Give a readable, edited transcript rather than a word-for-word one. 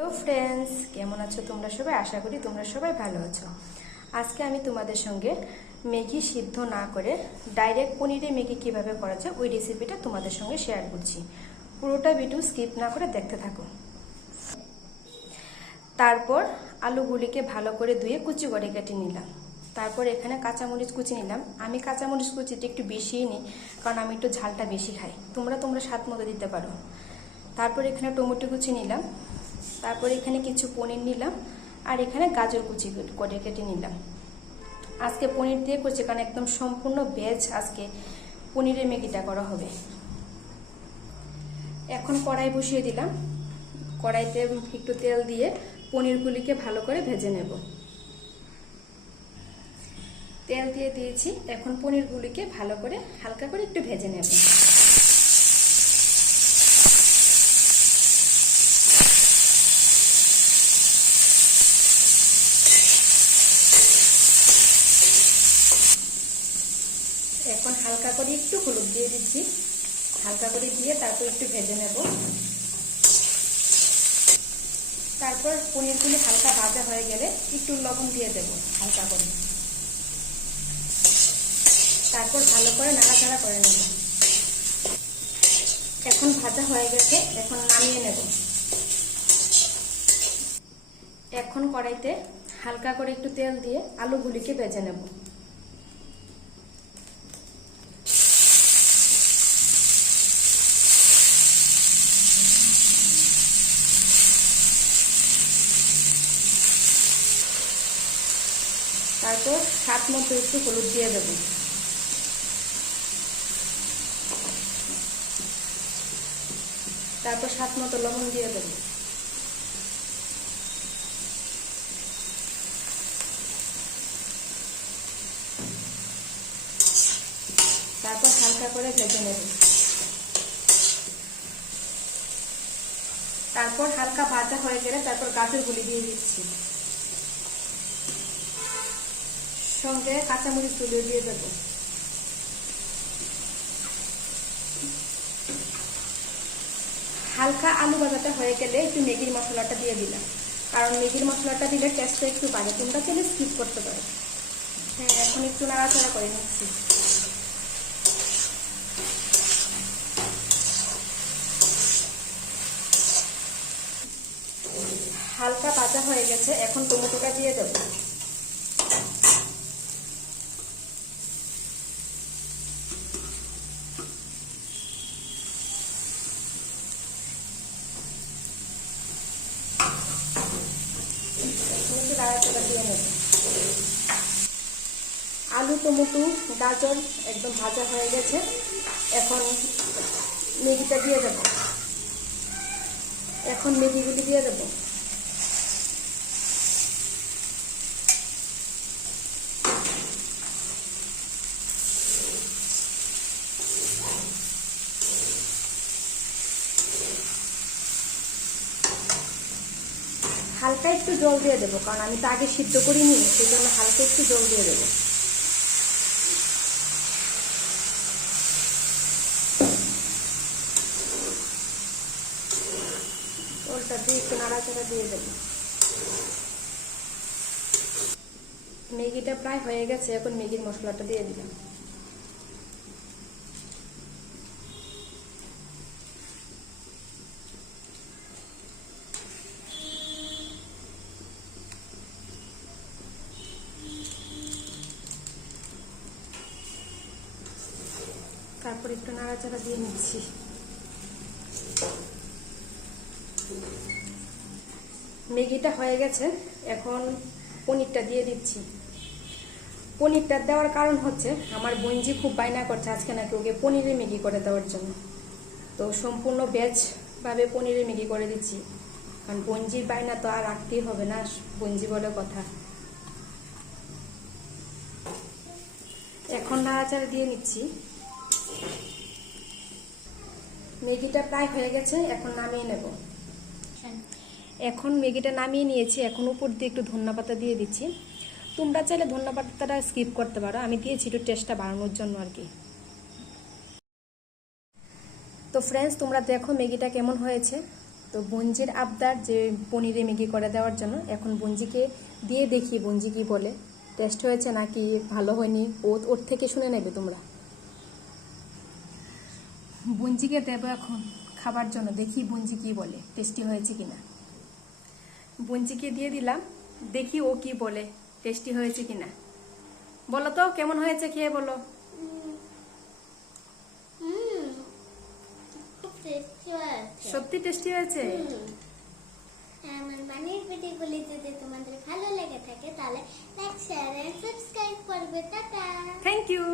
Hello friends, কেমন আছো তোমরা সবাই? আশা করি তোমরা সবাই ভালো আছো। আজকে আমি তোমাদের সঙ্গে ম্যাগি সিদ্ধ না করে ডাইরেক্ট পনিরের ম্যাগি কিভাবে করা যায় ওই রেসিপিটা তোমাদের সঙ্গে শেয়ার করছি। পুরোটা ভিডিও স্কিপ না করে দেখতে থাকো। তারপর আলুগুলিকে ভালো করে ধুয়ে কুচি করে কেটে নিলাম। তারপর এখানে কাঁচামরিচ কুচি নিলাম। আমি কাঁচামরিচ কুচিটা একটু বেশিই নিই, কারণ আমি একটু ঝালটা বেশি খাই। তোমরা স্বাদ মতো দিতে পারো। তারপর এখানে টমেটো কুচি নিলাম। তারপর এখানে কিছু পনির নিলাম, আর এখানে গাজর কুচি করে কেটে নিলাম। আজকে পনির দিয়ে করছি, কারণ একদম সম্পূর্ণ ভেজ আজকে পনিরের ম্যাগিটা করা হবে। এখন কড়াই বসিয়ে দিলাম। কড়াইতে একটু তেল দিয়ে পনিরগুলিকে ভালো করে ভেজে নেব। তেল দিয়ে দিয়েছি, এখন পনিরগুলিকে ভালো করে হালকা করে একটু ভেজে নেব। এখন হালকা করে একটু হলুদ দিয়ে দিচ্ছি, হালকা করে দিয়ে তারপর একটু ভেজে নেব। তারপর পনিরগুলি হালকা ভাজা হয়ে গেলে একটু লবণ দিয়ে দেব হালকা করে। তারপর ভালো করে নাড়াচাড়া করে নেব। এখন ভাজা হয়ে গেছে, এখন নামিয়ে নেব। এখন কড়াইতে হালকা করে একটু তেল দিয়ে আলুগুলিকে ভেজে নেব। তারপর স্বাদ মতো একটু হলুদ দিয়ে দেব। তারপর স্বাদ মতো লবণ দিয়ে দেব। তারপর হালকা করে ভেজে নেব। তারপর হালকা ভাজা হয়ে গেলে তারপর গাজরগুলি দিয়ে দিচ্ছি, সঙ্গে কাঁচামরিচ গুলিও দিয়ে দেব। হালকা আলু ভাজাটা হয়ে গেলে একটু ম্যাগির মশলাটা দিয়ে দিলাম, কারণ ম্যাগির মশলাটা দিলে টেস্টটা একটু বাড়ে। তোমরা চাইলে স্কিপ করতে পারো। হ্যাঁ, এখন একটু নাড়াচাড়া করে নিচ্ছি। হালকা ভাজা হয়ে গেছে, এখন টমেটোটা দিয়ে দেব। নাড়াচাড়া দিয়ে নেব। আলু, টমেটো, গাজর একদম ভাজা হয়ে গেছে, এখন ম্যাগিটা দিয়ে দেব। এখন ম্যাগিগুলি দিয়ে দেব। হালকা একটু জল দিয়ে দেবো, কারণ আমি তো আগে সিদ্ধ করিনি, সেই জন্য হালকা একটু জল দিয়ে দেবো। জলটা দিয়ে একটু নাড়াচাড়া দিয়ে দেবো। ম্যাগিটা প্রায় হয়ে গেছে, এখন ম্যাগির মশলাটা দিয়ে দিলাম। তারপর একটু নাড়াচাড়া দিয়ে নিচ্ছি। ম্যাগিটা হয়ে গেছে, এখন পনিরটা দিয়ে দিচ্ছি। পনিরটা দেওয়ার কারণ হচ্ছে আমার বোনজি খুব বায়না করছে আজকে নাকি ওকে পনিরের ম্যাগি করে দেওয়ার জন্য। তো সম্পূর্ণ ভেজ ভাবে পনিরের ম্যাগি করে দিচ্ছি, কারণ বোনজির বায়না তো আর রাখতেই হবে না, বোনজি বলে কথা। এখন নাড়াচাড়া দিয়ে নিচ্ছি। ম্যাগিটা প্রায় হয়ে গেছে, এখন নামিয়ে নেব। এখন ম্যাগিটা নামিয়ে নিয়েছি, এখন উপর দিয়ে একটু ধনেপাতা দিয়ে দিচ্ছি। তোমরা চাইলে ধনেপাতাটা স্কিপ করতে পারো, আমি দিয়েছি একটু টেস্টটা বাড়ানোর জন্য আর কি। তো ফ্রেন্ডস, তোমরা দেখো ম্যাগিটা কেমন হয়েছে। তো বঞ্জির আবদার যে পনিরে ম্যাগি করে দেওয়ার জন্য, এখন বঞ্জিকে দিয়ে দেখি বঞ্জি কি বলে, টেস্ট হয়েছে নাকি ভালো হয়নি ওর থেকে শুনে নেবে তোমরা। বঞ্জিকে দেবো এখন খাবার জন্য, দেখি বঞ্জি কি বলে, টেস্টি হয়েছে কিনা। বঞ্জিকে দিয়ে দিলাম, দেখি ও কি বলে, টেস্টি হয়েছে কিনা। বলো তো কেমন হয়েছে, খেয়ে বলো। সত্যি টেস্টি হয়েছে। আমার বানিয়ে ভিডিওগুলি যদি তোমাদের ভালো লেগে থাকে তাহলে লাইক শেয়ার এন্ড সাবস্ক্রাইব করবে। Tata, thank you.